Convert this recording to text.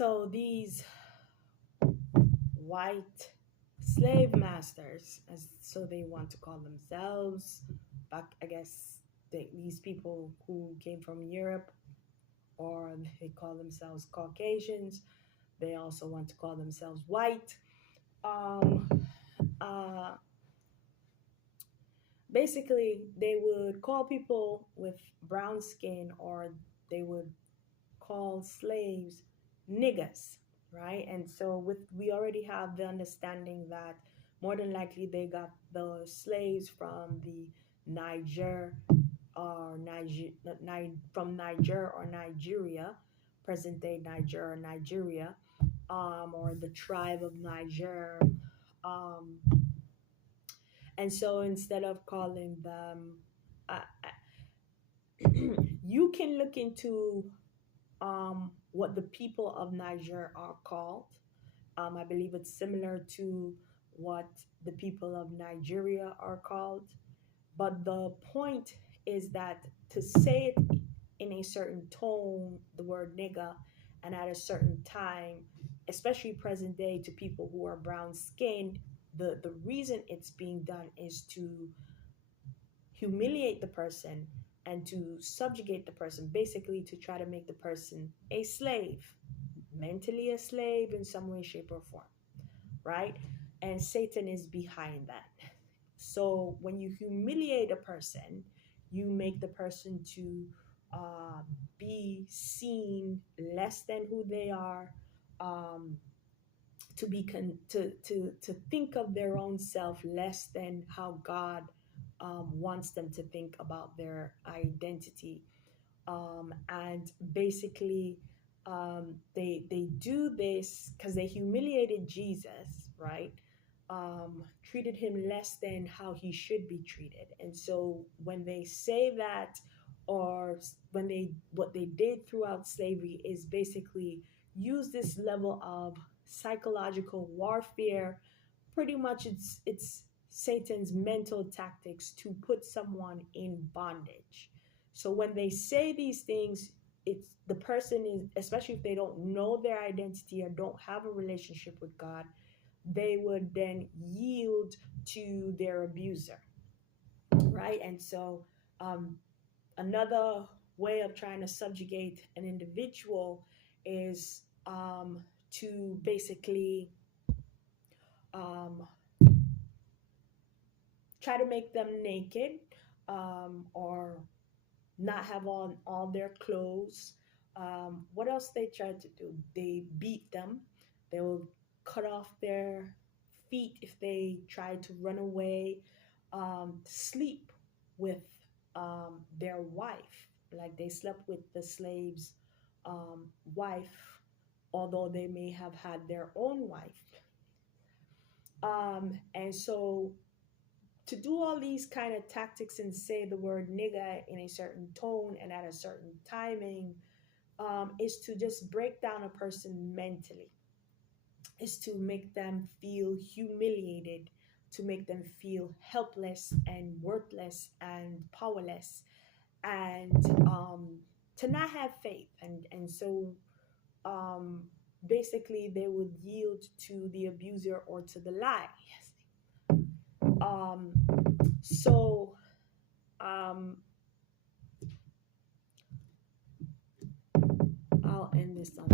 So these white slave masters, as so they want to call themselves, back I guess these people who came from Europe, or they call themselves Caucasians. They also want to call themselves white. Um, uh, Basically, they would call people with brown skin, or they would call slaves niggas, right? And so with we already have the understanding that more than likely they got the slaves from the Niger or from Niger or Nigeria, present day Niger or Nigeria, or the tribe of Niger. Um, and so instead of calling them, uh, you can look into what the people of Niger are called. I believe it's similar to what the people of Nigeria are called. But the point is that to say it in a certain tone, the word nigga, and at a certain time, especially present day to people who are brown skinned, the reason it's being done is to humiliate the person and to subjugate the person, basically to try to make the person a slave, mentally a slave in some way, shape, or form, right? And Satan is behind that. So when you humiliate a person, you make the person to uh, be seen less than who they are, um, to be to think of their own self less than how God wants them to think about their identity, and basically they do this because they humiliated Jesus, right? Treated him less than how he should be treated. And so when they say that, or when they what they did throughout slavery is basically use this level of psychological warfare. Pretty much it's Satan's mental tactics to put someone in bondage. So when they say these things, it's the person is, especially if they don't know their identity or don't have a relationship with God, they would then yield to their abuser, right? And so um, another way of trying to subjugate an individual is to basically um, try to make them naked, or not have on all their clothes. What else they try to do? They beat them. They will cut off their feet if they try to run away. Sleep with their wife, like they slept with the slave's wife, although they may have had their own wife. And so to do all these kind of tactics and say the word nigga in a certain tone and at a certain timing, is to just break down a person mentally, is to make them feel humiliated, to make them feel helpless and worthless and powerless, and to not have faith. And so um, basically they would yield to the abuser or to the lie. Um, so um, I'll end this on